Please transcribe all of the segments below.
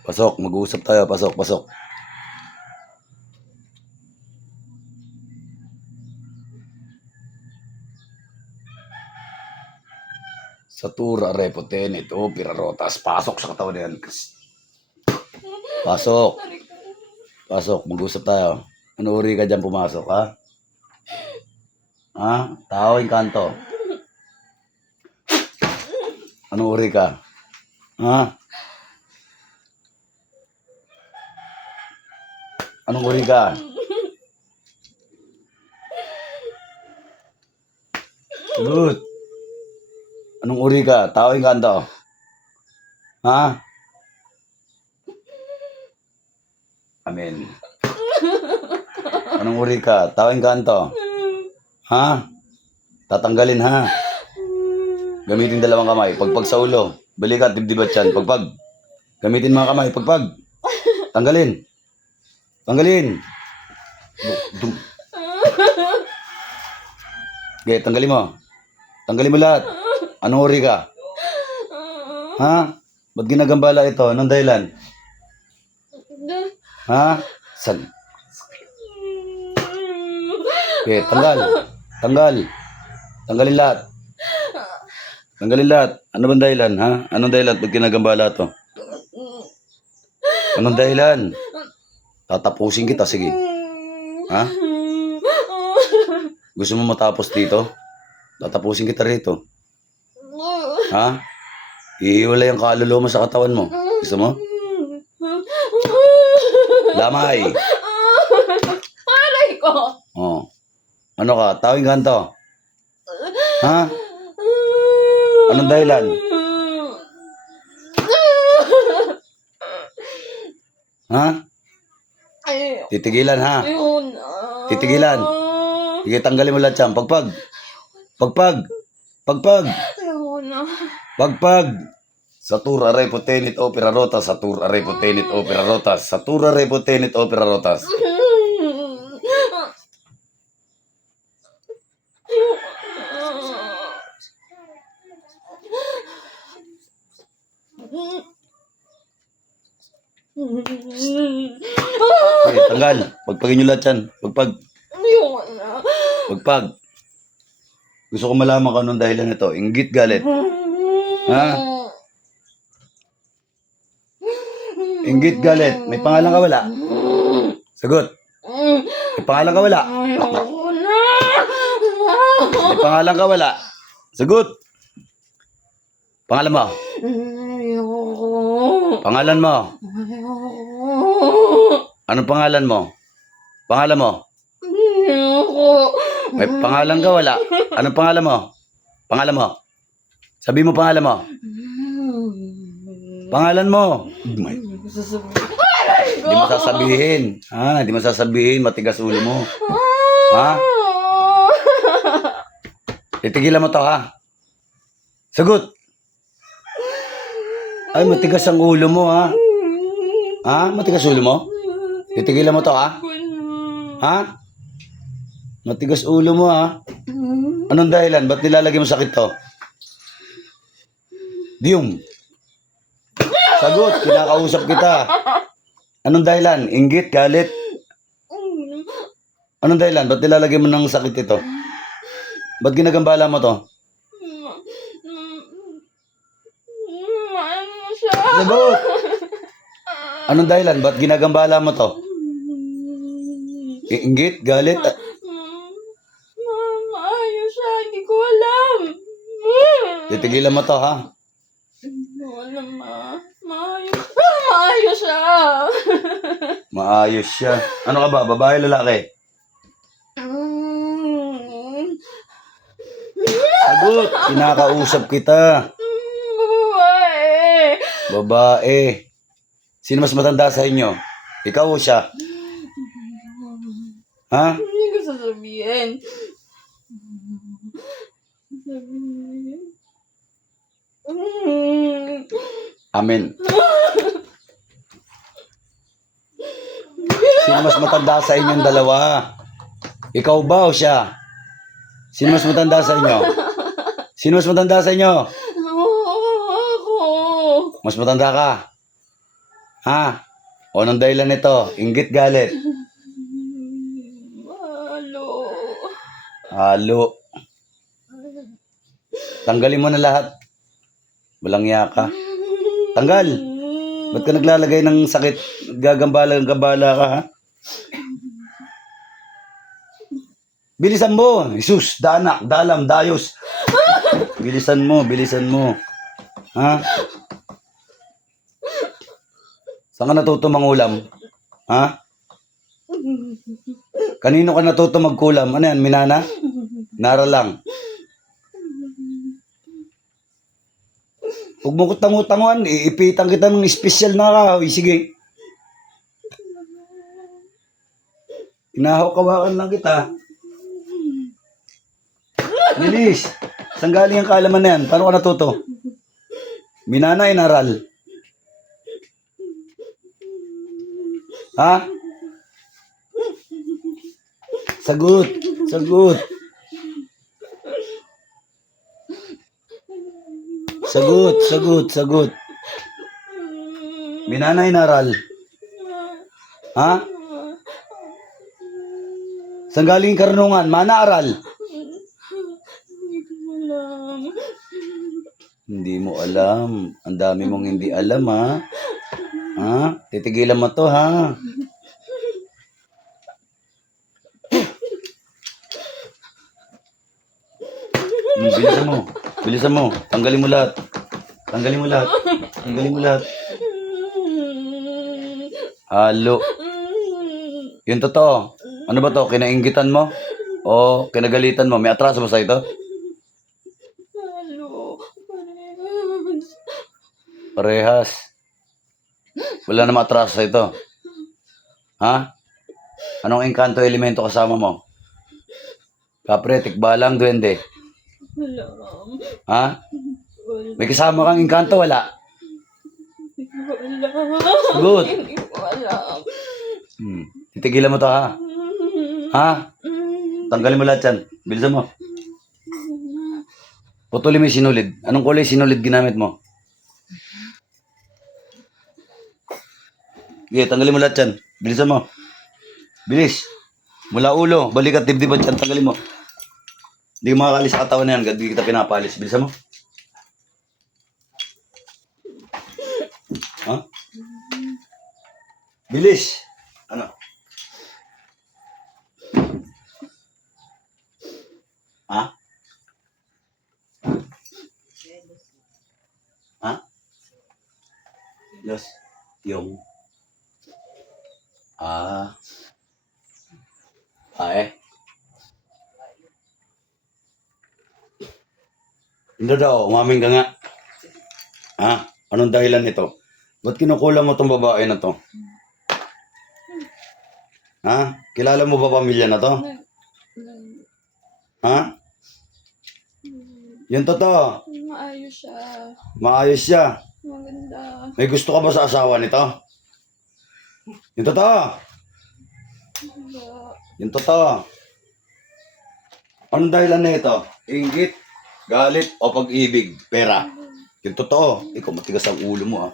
Pasok, mag-uusap tayo. Pasok, pasok. Satura, Repoten, ito, Pirarotas. Pasok sa katawan yan. Pasok. Pasok, mag-usap tayo. Ano uri ka dyan pumasok, ha? Ha? Tao, Encanto. Ano uri ka? Ha? Anong uri ka? Good. Anong uri ka? Tao, Encanto. Ha? Amen. Anong uri ka? Tao, Encanto. Ha? Tatanggalin, ha? Gamitin dalawang kamay. Pagpag sa ulo. Balikat, dibdibat yan. Pagpag. Gamitin mga kamay. Pagpag. Tanggalin. Tanggalin. Okay, tanggalin mo. Tanggalin mo lahat. Anong uri ka? Ha? Ba't ginagambala ito? Anong dahilan? Ha? San? Okay, tanggal. Tanggal. Tanggalin lahat. Tanggalin lahat. Ano bang dahilan, ha? Anong dahilan? Ba't ginagambala ito? Anong dahilan? Tatapusin kita, sige. Ha? Gusto mo matapos dito? Tatapusin kita rito. Ha? Iiwalay ang kaluluwa mo sa katawan mo. Gusto mo? Lamay. Palay ko. Oh. Ano ka? Tawing kanto. Ha? Anong dahilan? Ha? Titigilan, ha? Ayun. Titigilan. Sige, tanggalin mo lahat yan. Pagpag. Pagpag. Pagpag. Ayun. Pagpag. Satura Repotenit Opera Rotas. Satura Repotenit Opera Rotas. Satura Repotenit Opera Rotas. Okay, tanggal. Pagpagin nyo lahat yan. Pagpag. Ayun. Pagpag. Gusto ko malaman kung anong dahilan nito. Inggit, galit. Ha? Inggit, galit. May pangalan ka wala? Sagot. May pangalan ka wala? Ayun na. May pangalan ka wala? Sagot. Pangalan mo? Ayoko. Pangalan mo? Ayoko. Anong pangalan mo? Pangalan mo? Ayoko. May pangalan ka wala? Anong pangalan mo? Pangalan mo? Sabi mo pangalan mo? Pangalan mo? Di mo sasabihin. Ha? Di mo sasabihin. Matigas ulo mo. Ha? Titigilan mo to, ha? Sagot. Ay, matigas ang ulo mo, ha? Ha? Matigas ulo mo? Titigilan mo to, ha? Ha? Matigas ulo mo, ha? Anong dahilan? Ba't nilalagay mo sakit to? Diyum. Sagot, kinakausap kita. Anong dahilan? Inggit, galit? Anong dahilan? Ba't nilalagay mo ng sakit ito? Ba't ginagambala mo to? Ano siya? Sagot! Anong dahilan? Ba't ginagambala mo to? Inggit, galit? Maayos siya. Hindi ko alam. Titigilan mo to, ha? Wala maayos siya. Maayos siya. Ano ka ba? Babae, lalaki? Sagot! Kinakausap kita. Babae. Babae. Sino mas matanda sa inyo? Ikaw o siya? Ha? Hindi ko sasabihin. Amen. Sino mas matanda sa inyong dalawa? Ikaw ba o siya? Sino mas matanda sa inyo? Sino mas matanda sa inyo? Ako. Mas matanda ka. Ha? O anong dahilan nito? Inggit, galit. Malo. Halo. Tanggalin mo na lahat. Walang yaka. Tanggal. Ba't ka naglalagay ng sakit? Gagambala-gambala ka, ha? Bilisan mo. Jesus, danak, dalam, dayos. Bilisan mo, bilisan mo. Ha? Saan ka natuto mangulam? Ha? Kanino ka natuto magkulam? Ano yan, minana? Nara lang. Huwag mo ko tangu-tanguan. Iipitan kita ng espesyal na kahoy. Sige. Inahawak-hawakan lang kita. Bilis. Saan galing ang kaalaman na yan? Paano ka natuto? Minana, inaral. Ha? Sagot. Sagot. Sagot, sagot, sagot. Minana, inaral. Ha? Saan galing ang karunungan? Mana, aral. Hindi ko alam. Hindi mo alam. Ang dami mong hindi alam, ha? Ha? Titigilan mo to, ha? Bilisan mo. Bilisan mo. Tanggalin mo lahat. Tanggalin mo lahat. Tanggalin mo lahat. Halo. Yung totoo. Ano ba to? Kinainggitan mo? O kinagalitan mo? May atraso ba sa ito? Malo. Parehas. Wala namang atraso sa ito. Ha? Anong engkanto elemento kasama mo? Kapre, tikbalang, duwende. Wala. Ha? Wala. May kasama kang engkanto? Wala. Hindi ko alam. Good. Hindi ko alam. Titigilan mo to, ha? Ha? Tanggalin mo lahat yan. Bilisan mo. Putulin mo yung sinulid. Anong kulay sinulid ginamit mo? Okay, tanggalin mo lahat yan. Bilisan mo. Bilis. Mula ulo, balikat, dibdib at yan. Tanggalin mo. Hindi ka makakalis sa katawan na yan. Hindi kita pinapalis. Bilisan mo. Ha? Bilis. Ano? Ha? Ha? Yes. Yung. Ah. Ay. Hindi daw, umamin ka nga. Ha? Anong dahilan nito? Ba't kinukulam mo tong babae na to? Ha? Kilala mo ba pamilya na to? Ha? Yung totoo, Maayos siya. maayos siya. Maganda. May gusto ka ba sa asawa nito? Yung totoo, Wala. yung totoo. Anong dahilan na ito? Inggit, galit, o pag-ibig, pera. Yung totoo, ikaw matigas ang ulo mo, ha?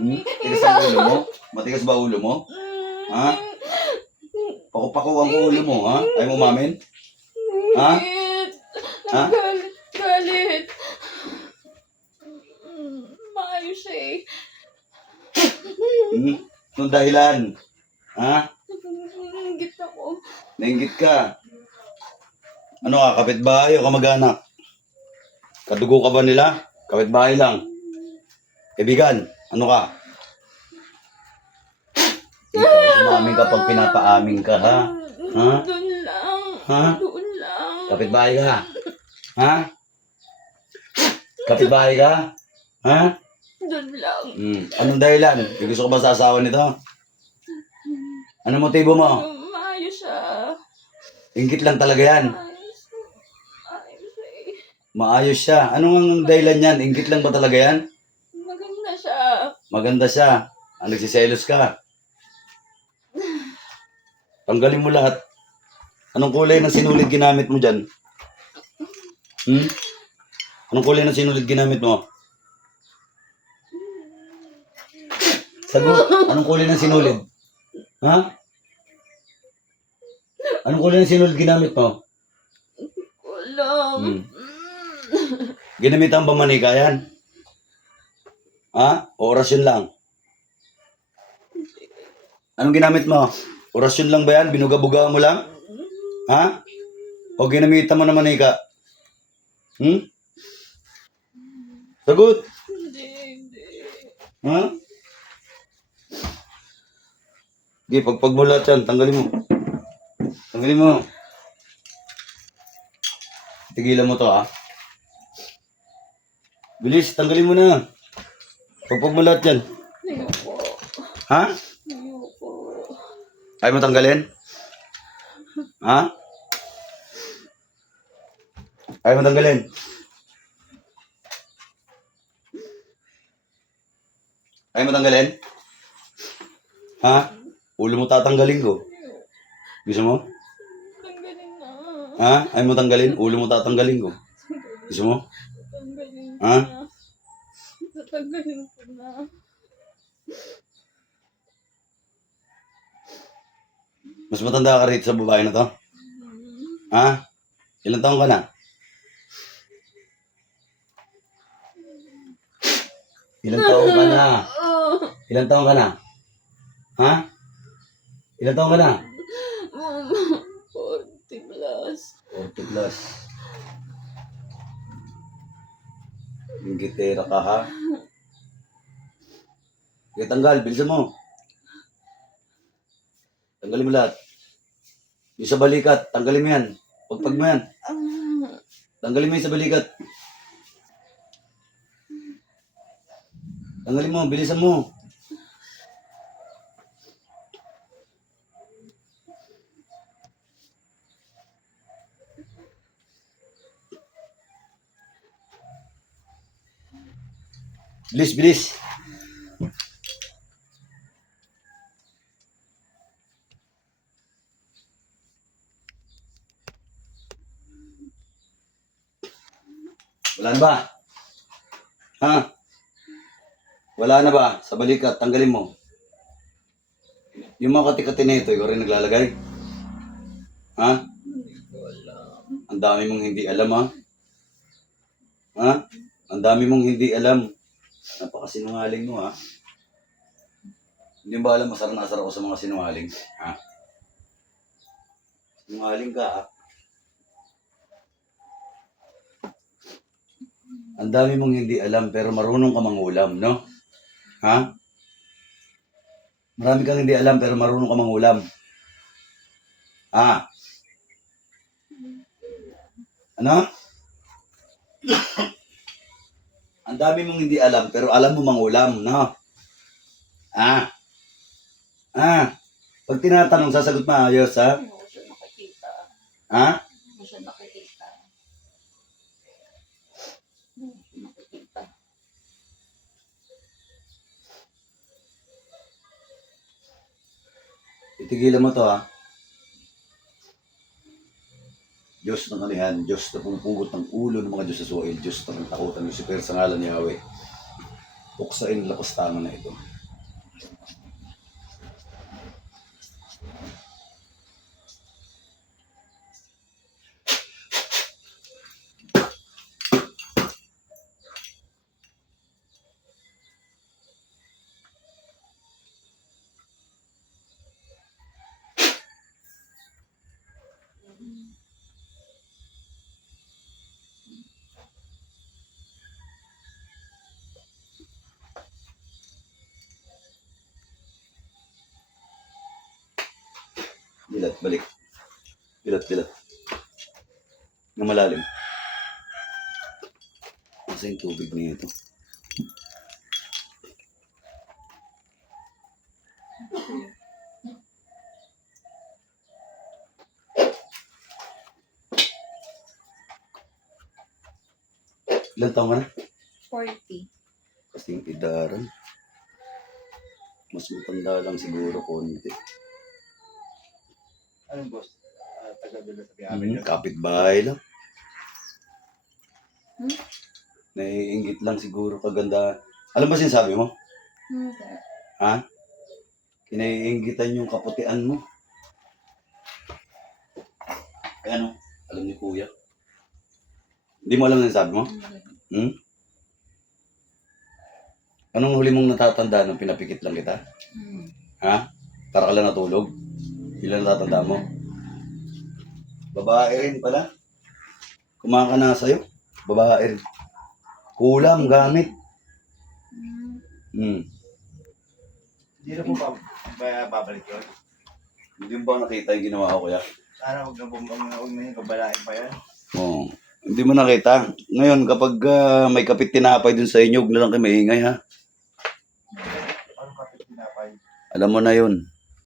Matigas ang ulo mo? Matigas ba ulo mo? Ha? Paku-paku ang ulo mo, ha? Ay mo mamin? Ha? Ha? Galit, galit. Maayos siya eh. Anong dahilan? Ha? Nanggit ako. Nainggit ka. Ano ka, kapitbahay o kamag-anak? Kadugo ka ba nila? Kapitbahay lang. Kaibigan, ano ka? Ikaw, umamin ka pag pinapaamin ka, ha? Ha? Doon lang. Ha? Doon lang. Kapitbahay ka? Ha? Kapitbahay ka? Ha? Doon lang. Anong dahilan? May gusto ka ba sa asawa nito? Ano motibo mo? Maayos siya. Inggit lang talaga yan. Maayos. Maayos eh. Maayos siya. Anong ang dahilan yan? Inggit lang ba talaga yan? Maganda siya. Maganda siya. Nagsiselos ka. Tanggalin mo lahat. Anong kulay ng sinulid ginamit mo dyan? Anong kulay ng sinulid ginamit mo? Sagot. Anong kulay ng sinulid? Ha? Anong kulay ng sinulid ginamit mo? Alam. Hmm. Ginamitan ba manika yan? Ha? O orasyon lang? Anong ginamit mo? Orasyon lang ba yan? Binuga-buga mo lang? Ha? O ginamitan mo na manika? Hmm? Sagot. Hindi. Ha? Sige, pagpag mo lahat yan, tanggalin mo. Tanggalin mo. Tigilan mo to, ha? Bilis, tanggalin mo na. Pagpag mo lahat yan. Ayoko. Ha? Ayoko. Ayaw mo tanggalin? Ha? Ayaw mo tanggalin? Ayaw mo tanggalin? Ha? Ulo mo tatanggalin ko. Gusto mo? Tanggalin na. Ha? Ayaw mo tanggalin? Ulo mo tatanggalin ko. Gusto mo? Tanggalin Ha? na. Tatanggalin ko na. Mas matanda ka rito sa babae na to? Ha? Ilang taon ka na? Ilang taon ka na? Ilang taon ka na? Ha? Ilang taon ka na? 40 plus. 40 plus. Yung gitera ka, ha? Kaya tanggal, bilisan mo. Tanggalin mo lahat. Yung sa balikat, tanggalin mo yan. Pagpag mo yan. Tanggalin mo yung sa balikat. Tanggalin mo, bilisan mo. Bilis, bilis. Wala na ba? Ha? Wala na ba? Sa balikat, tanggalin mo. Yung mga kati-kati na ito, ikaw rin naglalagay. Ha? Hindi ko alam. Ang dami mong hindi alam, ha? Ha? Ang dami mong hindi alam. Napakasinungaling mo, ha? Hindi ba alam, masarang asar ako sa mga sinungaling? Ha? Sinungaling ka, ha? Ang dami mong hindi alam, pero marunong ka mangulam, no? Ha? Marami kang hindi alam, pero marunong ka mangulam. Ha? Ano? Ang dami mong hindi alam, pero alam mo mangulam, no? Ha? Ha? Pag tinatanong, sasagot maayos, ha? Hindi ko siya nakikita. Ha? Hindi ko siya nakikita. Hindi ko siya nakikita. Itigilan mo to, ha? Diyos ng kanihan, Diyos na pumupugot ng ulo ng mga Diyos sa suwail, Diyos na takutan ng Lucifer sa ngalan ni Yahweh. Buksain ang lapastangan na ito. Dilat, balik. Dilat, dilat. Ng malalim. Nasa yung tubig niya ito. Ilan taon ka na? 40. Kasing idaran. Mas matanda lang siguro konti. Anong boss? Taga doon sa Biamin. Kapitbahay lang. Hmm? Naiingit lang siguro kaganda. Alam ba sinasabi mo? Okay. Ha? Kinaiingitan yung kaputian mo. Eh ano? Alam ni Kuya. Hindi mo alam na sabi mo? Hmm? Anong huli mong natatanda nung pinapikit lang kita? Ha? Para ka lang natulog? Ilan natatanda mo? Babae rin pala. Kumaka na sa'yo. Babae rin. Kulang gamit. Hmm. Hindi na po babalik yun. Hindi mo ba nakita yung ginawa ko, Kuya? Sana huwag na yung kabalain pa yan. Oo. Hindi mo nakita. Ngayon, kapag may kapit tinapay dun sa inyo, huwag na lang kayo maingay, ha? Anong kapit pinapay? Alam mo na yun.